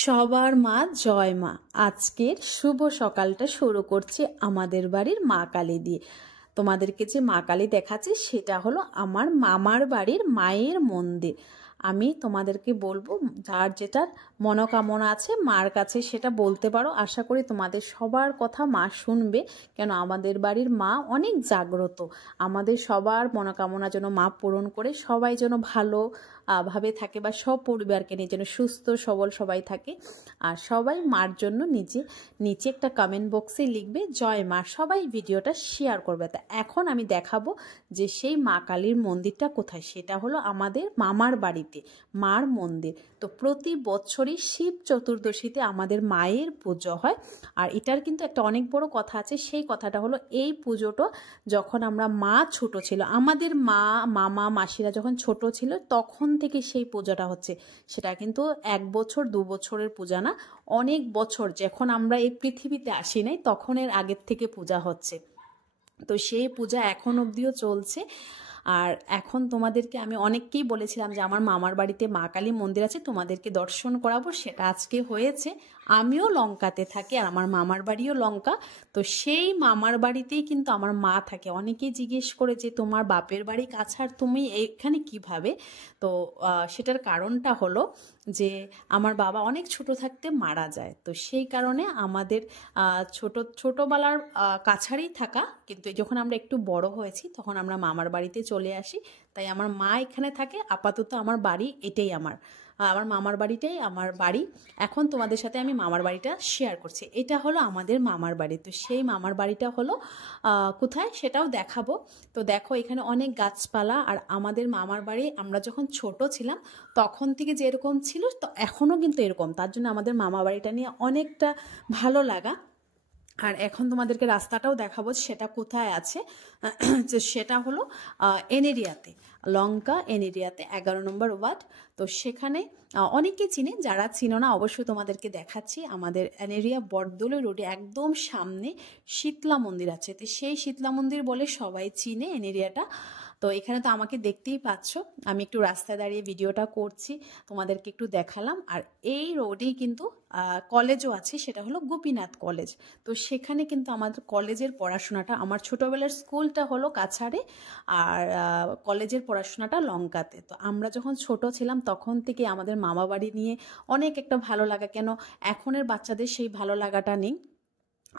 সবার মা জয় মা। আজকের শুভ সকালটা শুরু করছি আমাদের বাড়ির মা কালী দিয়ে। তোমাদেরকে যে মা কালী দেখাচ্ছি সেটা হলো আমার মামার বাড়ির মায়ের মন্দির। আমি তোমাদেরকে বলবো যার যেটার মনোকামনা আছে মার কাছে সেটা বলতে পারো। আশা করি তোমাদের সবার কথা মা শুনবে, কেন আমাদের বাড়ির মা অনেক জাগ্রত। আমাদের সবার মনোকামনা যেন মা পূরণ করে, সবাই যেন ভালো ভাবে থাকে বা সব পরিবারকে নিয়ে যেন সুস্থ সবল সবাই থাকে। আর সবাই মার জন্য নিচে একটা কমেন্ট বক্সে লিখবে জয় মা, সবাই ভিডিওটা শেয়ার করবে। তা এখন আমি দেখাবো যে সেই মা কালীর মন্দিরটা কোথায়। সেটা হলো আমাদের মামার বাড়িতে মার মন্দির। তো প্রতি বছরই শিব চতুর্দশীতে আমাদের মায়ের পুজো হয়। আর এটার কিন্তু একটা অনেক বড় কথা আছে। সেই কথাটা হলো এই পুজোটা যখন আমরা মা ছোট ছিল, আমাদের মামা মাসিরা যখন ছোট ছিল তখন থেকে সেই পূজাটা হচ্ছে। সেটা কিন্তু 1 বছর 2 বছরের পূজা না, অনেক বছর, যখন আমরা এই পৃথিবীতে আসি নাই তখনের আগের থেকে পূজা হচ্ছে। তো সেই পূজা এখন অবধিও চলছে। আর এখন তোমাদেরকে আমি অনেককেই বলেছিলাম যে আমার মামার বাড়িতে মা কালী মন্দির আছে, তোমাদেরকে দর্শন করাবো, সেটা আজকে হয়েছে। আমিও লঙ্কাতে থাকি আর আমার মামার বাড়িও লঙ্কা। তো সেই মামার বাড়িতেই কিন্তু আমার মা থাকে। অনেকেই জিজ্ঞেস করে যে তোমার বাপের বাড়ি কাছাড়, তুমি এইখানে কিভাবে? তো সেটার কারণটা হলো যে আমার বাবা অনেক ছোট থাকতে মারা যায়। তো সেই কারণে আমাদের ছোটবেলার কাছাড়েই থাকা, কিন্তু যখন আমরা একটু বড় হয়েছি তখন আমরা মামার বাড়িতে চলে আসি। তাই আমার মা এখানে থাকে। আপাতত আমার বাড়ি এটাই, আমার মামার বাড়িটাই আমার বাড়ি। এখন তোমাদের সাথে আমি মামার বাড়িটা শেয়ার করছি। এটা হলো আমাদের মামার বাড়ি। তো সেই মামার বাড়িটা হলো কোথায় সেটাও দেখাবো। তো দেখো এখানে অনেক গাছপালা। আর আমাদের মামার বাড়ি আমরা যখন ছোট ছিলাম তখন থেকে যেরকম ছিল তো এখনও কিন্তু এরকম। তার জন্য আমাদের মামা বাড়িটা নিয়ে অনেকটা ভালো লাগা। আর এখন তোমাদেরকে রাস্তাটাও দেখাবো সেটা কোথায় আছে। যে সেটা হলো এনেরিয়াতে, লঙ্কা এনেরিয়াতে 11 নম্বর ওয়ার্ড। তো সেখানে অনেকেই চিনে, যারা চিনো না অবশ্যই তোমাদেরকে দেখাচ্ছি। আমাদের এনেরিয়া বটদলই রোডে একদম সামনে শীতলা মন্দির আছে। তো সেই শীতলা মন্দির বলে সবাই চিনে এনেরিয়াটা। তো এখানে তো আমাকে দেখতেই পাচ্ছ, আমি একটু রাস্তায় দাঁড়িয়ে ভিডিওটা করছি, তোমাদেরকে একটু দেখালাম। আর এই রোডেই কিন্তু কলেজও আছে, সেটা হলো গোপীনাথ কলেজ। তো সেখানে কিন্তু আমাদের কলেজের পড়াশোনাটা, আমার ছোটোবেলার স্কুলটা হলো কাছাড়ে আর কলেজের পড়াশোনাটা লঙ্কাতে। তো আমরা যখন ছোট ছিলাম তখন থেকে আমাদের মামা বাড়ি নিয়ে অনেক একটা ভালো লাগা। কেন এখনের বাচ্চাদের সেই ভালো লাগাটা নেই।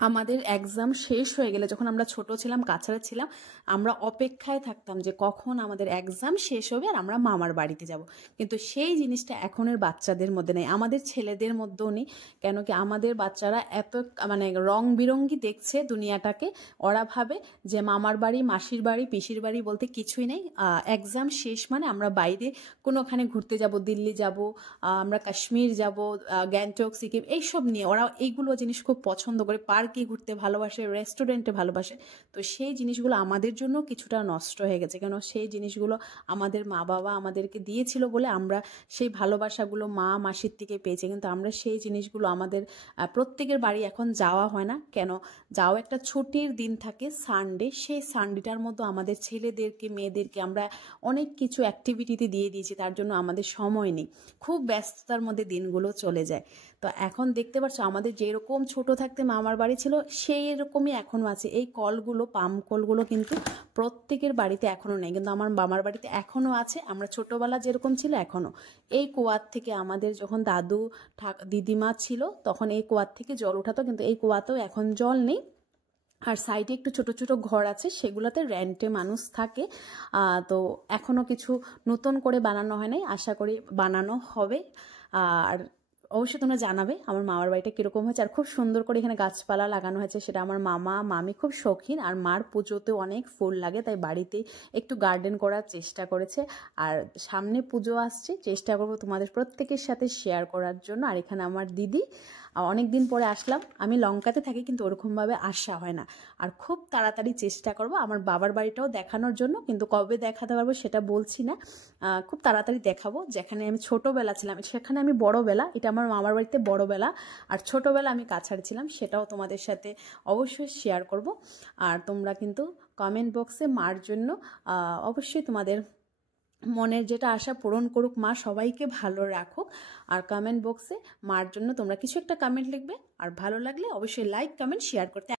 আমাদের এক্সাম শেষ হয়ে গেলে, যখন আমরা ছোট ছিলাম কাছাড়ে ছিলাম, আমরা অপেক্ষায় থাকতাম যে কখন আমাদের এক্সাম শেষ হবে আর আমরা মামার বাড়িতে যাব। কিন্তু সেই জিনিসটা এখনের বাচ্চাদের মধ্যে নেই, আমাদের ছেলেদের মধ্যেও নেই। কেন কি আমাদের বাচ্চারা এত মানে রং বিরঙ্গি দেখছে দুনিয়াটাকে। ওরা ভাবে যে মামার বাড়ি মাসির বাড়ি পিসির বাড়ি বলতে কিছুই নেই। এক্সাম শেষ মানে আমরা বাইরে কোনোখানে ঘুরতে যাব, দিল্লি যাব, আমরা কাশ্মীর যাব, গ্যাংটক সিকিম, এইসব নিয়ে ওরা এইগুলো জিনিস খুব পছন্দ করে। পার্কে ঘুরতে ভালোবাসে, রেস্টুরেন্টে ভালোবাসে। তো সেই জিনিসগুলো আমাদের জন্য কিছুটা নষ্ট হয়ে গেছে। কেন সেই জিনিসগুলো আমাদের মা বাবা আমাদেরকে দিয়েছিল বলে আমরা সেই ভালোবাসাগুলো মা মাসির থেকে পেয়েছি। কিন্তু আমরা সেই জিনিসগুলো আমাদের প্রত্যেকের বাড়ি এখন যাওয়া হয় না। কেন যাও একটা ছুটির দিন থাকে সানডে, সেই সানডেটার মধ্যে আমাদের ছেলেদেরকে মেয়েদেরকে আমরা অনেক কিছু অ্যাক্টিভিটিতে দিয়ে দিয়েছি, তার জন্য আমাদের সময় নেই। খুব ব্যস্ততার মধ্যে দিনগুলো চলে যায়। তো এখন দেখতে পাচ্ছ আমাদের যেরকম ছোট থাকতে মামার বাড়ি ছিল সেই রকমই এখনও আছে। এই কলগুলো, পাম্প কলগুলো কিন্তু প্রত্যেকের বাড়িতে এখনও নেই, কিন্তু আমার মামার বাড়িতে এখনও আছে। আমরা ছোটোবেলা যেরকম ছিল এখনও এই কুয়ার থেকে, আমাদের যখন দাদু দিদিমা ছিল তখন এই কুয়ার থেকে জল উঠাতো, কিন্তু এই কুয়াতেও এখন জল নেই। আর সাইডে একটু ছোট ছোট ঘর আছে, সেগুলোতে রেন্টে মানুষ থাকে। তো এখনও কিছু নতুন করে বানানো হয় নাই, আশা করি বানানো হবে। আর অবশ্যই তোমরা জানাবে আমার মামার বাড়িটা কীরকম হয়েছে। আর খুব সুন্দর করে এখানে গাছপালা লাগানো হয়েছে, সেটা আমার মামা মামি খুব শৌখিন। আর মার পুজোতেও অনেক ফুল লাগে, তাই বাড়িতেই একটু গার্ডেন করার চেষ্টা করেছে। আর সামনে পুজো আসছে, চেষ্টা করবো তোমাদের প্রত্যেকের সাথে শেয়ার করার জন্য। আর এখানে আমার দিদি, অনেক দিন পরে আসলাম। আমি লঙ্কাতে থাকি কিন্তু ওরকমভাবে আসা হয় না। আর খুব তাড়াতাড়ি চেষ্টা করব আমার বাবার বাড়িটাও দেখানোর জন্য, কিন্তু কবে দেখাতে পারবো সেটা বলছি না। খুব তাড়াতাড়ি দেখাবো। যেখানে আমি ছোটোবেলা ছিলাম সেখানে আমি বড়োবেলা, এটা আমার মামার বাড়িতে বড়োবেলা, আর ছোটোবেলা আমি কাছাড় ছিলাম, সেটাও তোমাদের সাথে অবশ্যই শেয়ার করব। আর তোমরা কিন্তু কমেন্ট বক্সে মার জন্য অবশ্যই তোমাদের মনের যেটা আশা পূরণ করুক মা, সবাইকে ভালো রাখুক। আর কমেন্ট বক্সে মার জন্য তোমরা কিছু একটা কমেন্ট লিখবে, আর ভালো লাগলে অবশ্যই লাইক কমেন্ট শেয়ার করতে